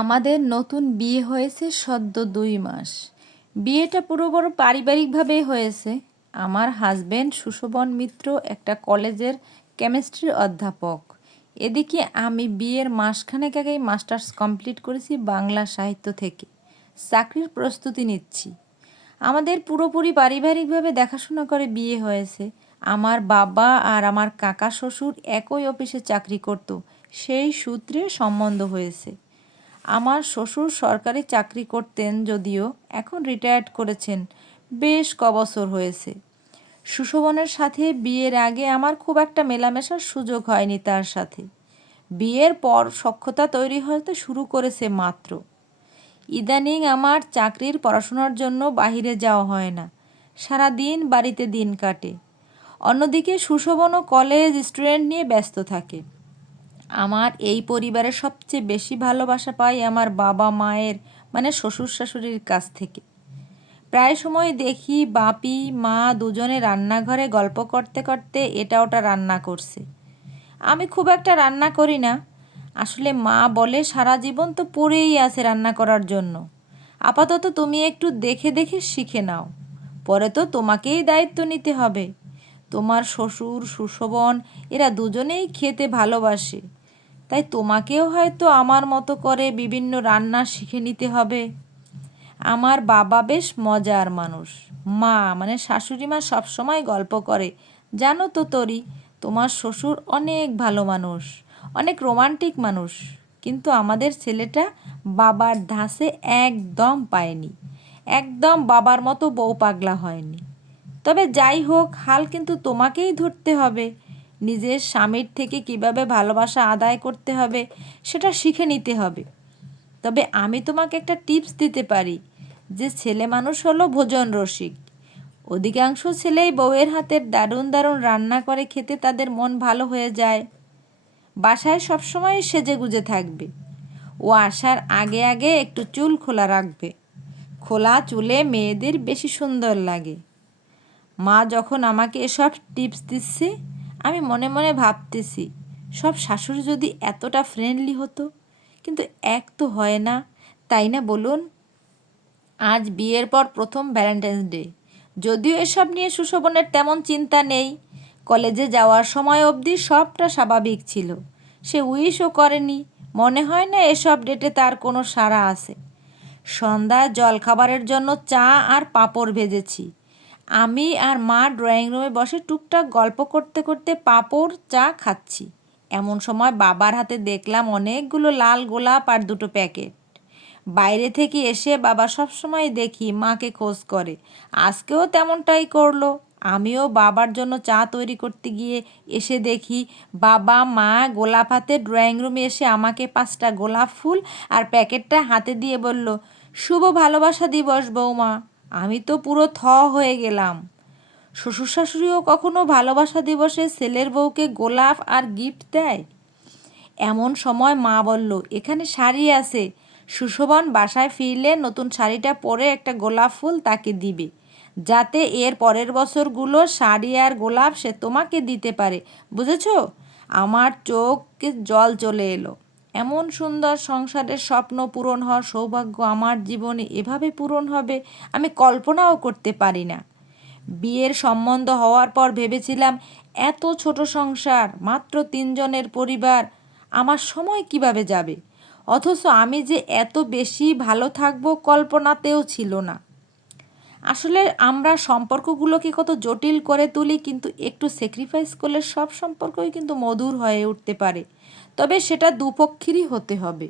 আমাদের নতুন বিয়ে হয়েছে সদ্য দুই মাস। বিয়েটা পুরো বড় পারিবারিকভাবেই হয়েছে। আমার হাজব্যান্ড সুশোভন মিত্র একটা কলেজের কেমিস্ট্রির অধ্যাপক। এদিকে আমি বিয়ের মাসখানেক আগেই মাস্টার্স কমপ্লিট করেছি বাংলা সাহিত্য থেকে। চাকরির প্রস্তুতি নিচ্ছি। আমাদের পুরোপুরি পারিবারিকভাবে দেখাশোনা করে বিয়ে হয়েছে। আমার বাবা আর আমার কাকা শ্বশুর একই অফিসে চাকরি করত। সেই সূত্রে সম্বন্ধ হয়েছে। আমার শ্বশুর সরকারি চাকরি করতেন যদিও এখন রিটায়ার্ড করেছেন। বেশ কবছর হয়েছে। সুশোভনের সাথে বিয়ের আগে আমার খুব একটা মেলামেশার সুযোগ হয়নি তার সাথে। বিয়ের পর সক্ষতা তৈরি হতে শুরু করেছে মাত্র। ইদানিং আমার চাকরির পড়াশোনার জন্য বাহিরে যাওয়া হয় না। সারা দিন বাড়িতে দিন কাটে। অন্যদিকে সুশোভনও কলেজ স্টুডেন্ট নিয়ে ব্যস্ত থাকে। আমার এই পরিবারে সবচেয়ে বেশি ভালোবাসা পাই আমার বাবা মায়ের মানে শ্বশুর শাশুড়ির কাছ থেকে। প্রায় সময় দেখি বাপি, মা দুজনে রান্নাঘরে গল্প করতে করতে এটা ওটা রান্না করছে। আমি খুব একটা রান্না করি না। আসলে মা বলে সারা জীবন তো পড়েই আছে রান্না করার জন্য। আপাতত তুমি একটু দেখে দেখে শিখে নাও। পরে তো তোমাকেই দায়িত্ব নিতে হবে। তোমার শ্বশুর, সুশোভন, এরা দুজনেই খেতে ভালোবাসে। তাই তোমাকেও হয়তো আমার মতো করে বিভিন্ন রান্না শিখে নিতে হবে। আমার বাবা বেশ মজার মানুষ। মা মানে শাশুড়ি মা সবসময় গল্প করে। জানো তো তরি, তোমার শ্বশুর অনেক ভালো মানুষ, অনেক রোমান্টিক মানুষ। কিন্তু আমাদের ছেলেটা বাবার ধাসে একদম পায়নি। একদম বাবার মতো বউ পাগলা হয়নি। তবে যাই হোক, হাল কিন্তু তোমাকেই ধরতে হবে। নিজের স্বামীর থেকে কীভাবে ভালোবাসা আদায় করতে হবে, সেটা শিখে নিতে হবে। তবে আমি তোমাকে একটা টিপস দিতে পারি যে ছেলে মানুষ হলো ভোজন রসিক। অধিকাংশ ছেলেই বউয়ের হাতের দারুণ দারুণ রান্না করে খেতে তাদের মন ভালো হয়ে যায়। বাসায় সবসময় সেজে গুজে থাকবে। ও আসার আগে আগে একটু চুল খোলা রাখবে। খোলা চুলে মেয়েদের বেশি সুন্দর লাগে। মা যখন আমাকে এসব টিপস দিচ্ছে আমি মনে মনে ভাবতেছি, সব শাশুড়ি যদি এতটা ফ্রেন্ডলি হতো, কিন্তু এক তো হয় না, তাই না বলুন? আজ বিয়ের পর প্রথম ভ্যালেন্টাইন্স ডে যদিও এসব নিয়ে সুশোভনের তেমন চিন্তা নেই, কলেজে যাওয়ার সময় অবধি সবটা স্বাভাবিক ছিল। সে উইশও করেনি, মনে হয় না এসব ডেটে তার কোনো সাড়া আছে। সন্ধ্যায় জলখাবারের জন্য চা আর পাঁপড় ভেজেছি। আমি আর মা ড্রয়িং রুমে বসে টুকটাক গল্প করতে করতে পাঁপড় চা খাচ্ছি। এমন সময় বাবার হাতে দেখলাম অনেকগুলো লাল গোলাপ আর দুটো প্যাকেট। বাইরে থেকে এসে বাবা সবসময় দেখি মাকে খোঁজ করে। আজকেও তেমনটাই করল। আমিও বাবার জন্য চা তৈরি করতে গিয়ে এসে দেখি বাবা, মা গোলাপ হাতে ড্রয়িং রুমে এসে আমাকে পাঁচটা গোলাপ ফুল আর প্যাকেটটা হাতে দিয়ে বলল, শুভ ভালোবাসা দিবস বৌমা। আমি তো পুরো থ হয়ে গেলাম। শ্বশুর শাশুড়িও কখনো ভালোবাসা দিবসে ছেলের বউকে গোলাপ আর গিফট দেয়? এমন সময় মা বলল, এখানে শাড়ি আছে। সুশোভন বাসায় ফিরলে নতুন শাড়িটা পরে একটা গোলাপ ফুল তাকে দিবে। যাতে এর পরের বছরগুলো শাড়ি আর গোলাপ সে তোমাকে দিতে পারে। বুঝেছ? আমার চোখকে জল চলে এলো। এমন সুন্দর সংসারের স্বপ্ন পূরণ হওয়ার সৌভাগ্য আমার জীবনে এভাবে পূরণ হবে, আমি কল্পনাও করতে পারি না। বিয়ের সম্বন্ধ হওয়ার পর ভেবেছিলাম, এত ছোট সংসার, মাত্র তিনজনের পরিবার, আমার সময় কীভাবে যাবে? অথচ আমি যে এত বেশি ভালো থাকব কল্পনাতেও ছিল না। আসলে আমরা সম্পর্কগুলোকে কত জটিল করে তুলি, কিন্তু একটু স্যাক্রিফাইস করলে সব সম্পর্কই কিন্তু মধুর হয়ে উঠতে পারে। তবে সেটা দুপক্ষেরই হতে হবে।